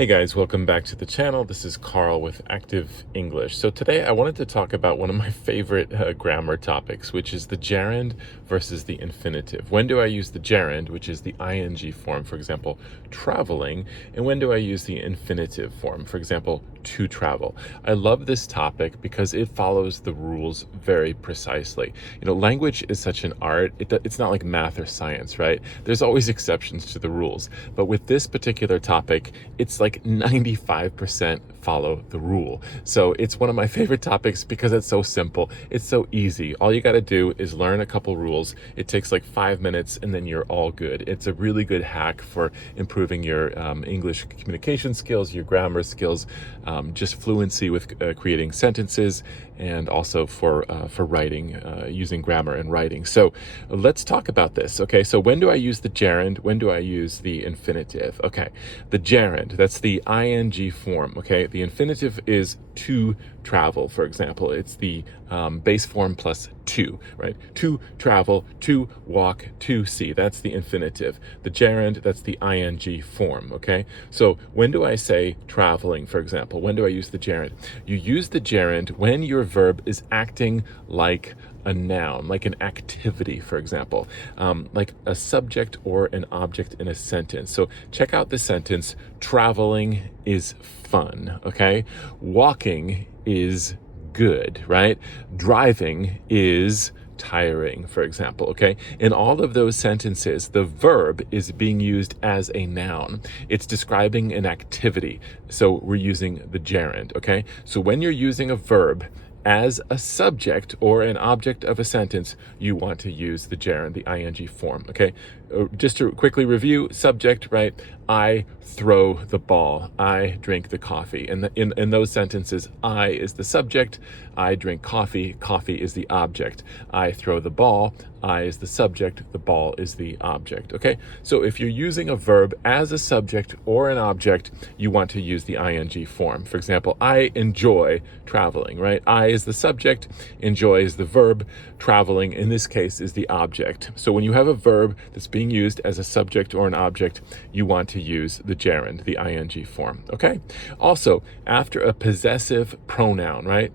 Hey guys, welcome back to the channel. This is Carl with Active English. So today I wanted to talk about one of my favorite grammar topics, which is the gerund versus the infinitive. When do I use the gerund, which is the ing form, for example, traveling, and when do I use the infinitive form, for example, to travel? I love this topic because it follows the rules very precisely. You know, language is such an art. It's not like math or science, right? There's always exceptions to the rules. But with this particular topic, it's like 95% follow the rule. So it's one of my favorite topics because it's so simple. It's so easy. All you got to do is learn a couple rules. It takes like 5 minutes and then you're all good. It's a really good hack for improving your English communication skills, your grammar skills, just fluency with creating sentences, and also for writing, using grammar and writing. So let's talk about this. Okay, so when do I use the gerund? When do I use the infinitive? Okay, the gerund, that's the ing form. Okay, the infinitive is to travel, for example. It's the base form plus to, right? To travel, to walk, to see. That's the infinitive. The gerund, that's the ing form, okay? So when do I say traveling, for example? When do I use the gerund? You use the gerund when your verb is acting like a noun, like an activity, for example, like a subject or an object in a sentence. So check out the sentence: traveling is fun, okay? Walking is good, right? Driving is tiring, for example, okay? In all of those sentences, the verb is being used as a noun. It's describing an activity. So we're using the gerund, okay? So when you're using a verb as a subject or an object of a sentence, you want to use the gerund, the ing form, okay? Just to quickly review, subject, right? I throw the ball. I drink the coffee. And in those sentences, I is the subject. I drink coffee. Coffee is the object. I throw the ball. I is the subject. The ball is the object, okay? So if you're using a verb as a subject or an object, you want to use the ing form. For example, I enjoy traveling, right? I is the subject. Enjoy is the verb. Traveling, in this case, is the object. So when you have a verb that's being used as a subject or an object, you want to use the gerund, the ing form, okay? Also, after a possessive pronoun, right?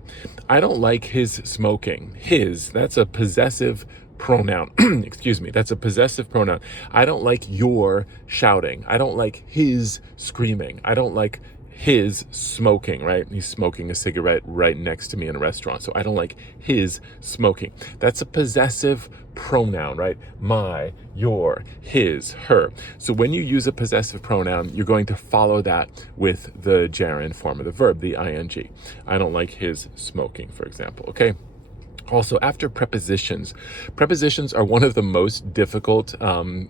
I don't like his smoking. His, that's a possessive pronoun. Excuse me, that's a possessive pronoun. I don't like your shouting. I don't like his screaming. I don't like his smoking, right? He's smoking a cigarette right next to me in a restaurant. So I don't like his smoking. That's a possessive pronoun, right? My, your, his, her. So when you use a possessive pronoun, you're going to follow that with the gerund form of the verb, the ing. I don't like his smoking, for example, okay? Also, after prepositions are one of the most difficult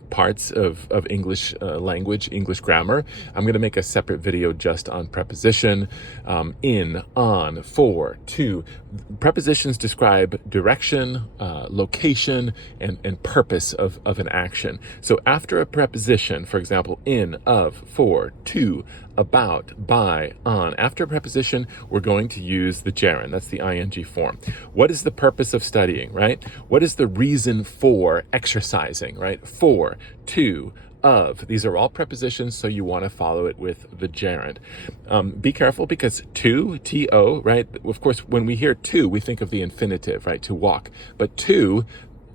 parts of English language, English grammar. I'm going to make a separate video just on preposition, in, on, for, to. Prepositions describe direction, location, and purpose of an action. So after a preposition, for example, in, of, for, to, about, by, on. After a preposition, we're going to use the gerund. That's the ing form. What is the purpose of studying, right? What is the reason for exercising, right? For, to, of. These are all prepositions, so you want to follow it with the gerund. Be careful because to, right? Of course, when we hear to, we think of the infinitive, right? To walk. But to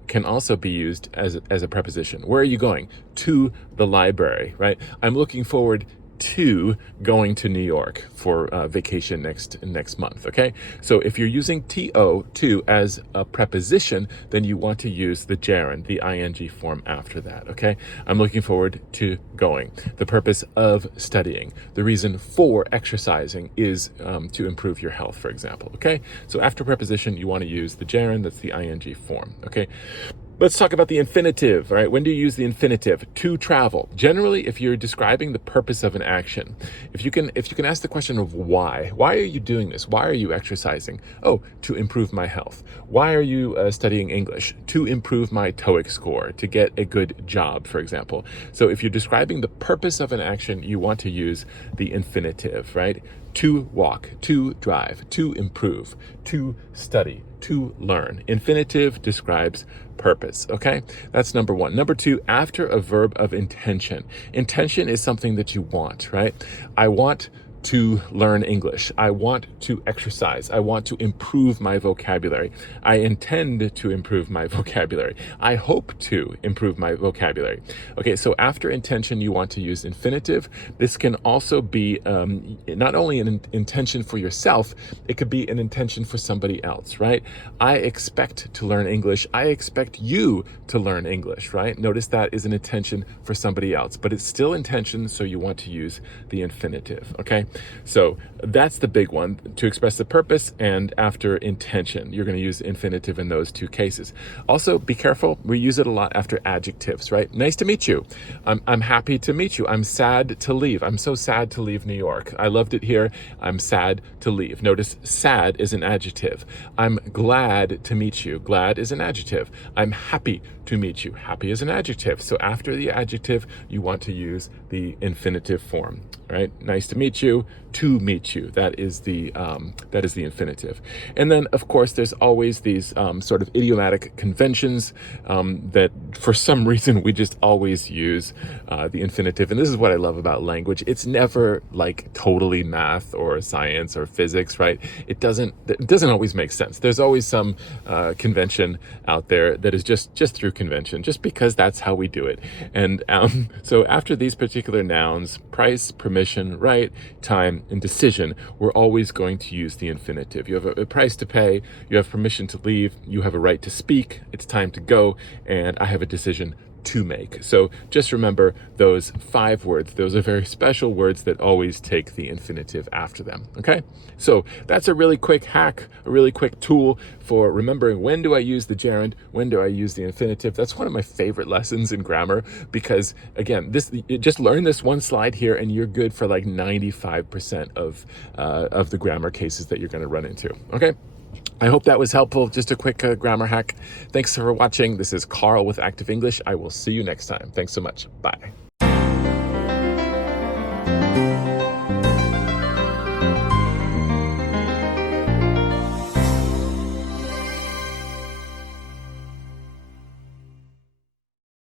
can also be used as a preposition. Where are you going? To the library, right? I'm looking forward to going to New York for vacation next month, okay? So if you're using to as a preposition, then you want to use the gerund, the ing form after that, okay? I'm looking forward to going. The purpose of studying. The reason for exercising is to improve your health, for example, okay? So after preposition, you want to use the gerund, that's the ing form, okay? Let's talk about the infinitive, all right? When do you use the infinitive? To travel. Generally, if you're describing the purpose of an action, if you can ask the question of why. Why are you doing this? Why are you exercising? Oh, to improve my health. Why are you studying English? To improve my TOEIC score, to get a good job, for example. So if you're describing the purpose of an action, you want to use the infinitive, right? to walk, to drive, to improve, to study, to learn. Infinitive describes purpose, okay? That's number one. Number two, after a verb of intention. Intention is something that you want, right? I want to learn English. I want to exercise. I want to improve my vocabulary. I intend to improve my vocabulary. I hope to improve my vocabulary. Okay, so after intention, you want to use infinitive. This can also be not only an intention for yourself, it could be an intention for somebody else, right? I expect to learn English. I expect you to learn English, right? Notice that is an intention for somebody else, but it's still intention, so you want to use the infinitive, okay? So that's the big one, to express the purpose and after intention. You're going to use infinitive in those two cases. Also, be careful. We use it a lot after adjectives, right? Nice to meet you. I'm happy to meet you. I'm sad to leave. I'm so sad to leave New York. I loved it here. I'm sad to leave. Notice sad is an adjective. I'm glad to meet you. Glad is an adjective. I'm happy to meet you. Happy is an adjective. So after the adjective, you want to use the infinitive form, right? Nice to meet you. To meet you. That is the infinitive. And then, of course, there's always these sort of idiomatic conventions that, for some reason, we just always use the infinitive. And this is what I love about language. It's never like totally math or science or physics, right? It doesn't always make sense. There's always some convention out there that is just through convention, just because that's how we do it. And so after these particular nouns, price, permission, right, time, and decision, we're always going to use the infinitive. You have a price to pay, you have permission to leave, you have a right to speak, it's time to go, and I have a decision to make. So just remember those 5 words. Those are very special words that always take the infinitive after them, okay? So that's a really quick hack, a really quick tool for remembering when do I use the gerund, when do I use the infinitive. That's one of my favorite lessons in grammar because, again, just learn this one slide here and you're good for like 95% of the grammar cases that you're going to run into, okay? I hope that was helpful. Just a quick grammar hack. Thanks for watching. This is Carl with Active English. I will see you next time. Thanks so much. Bye.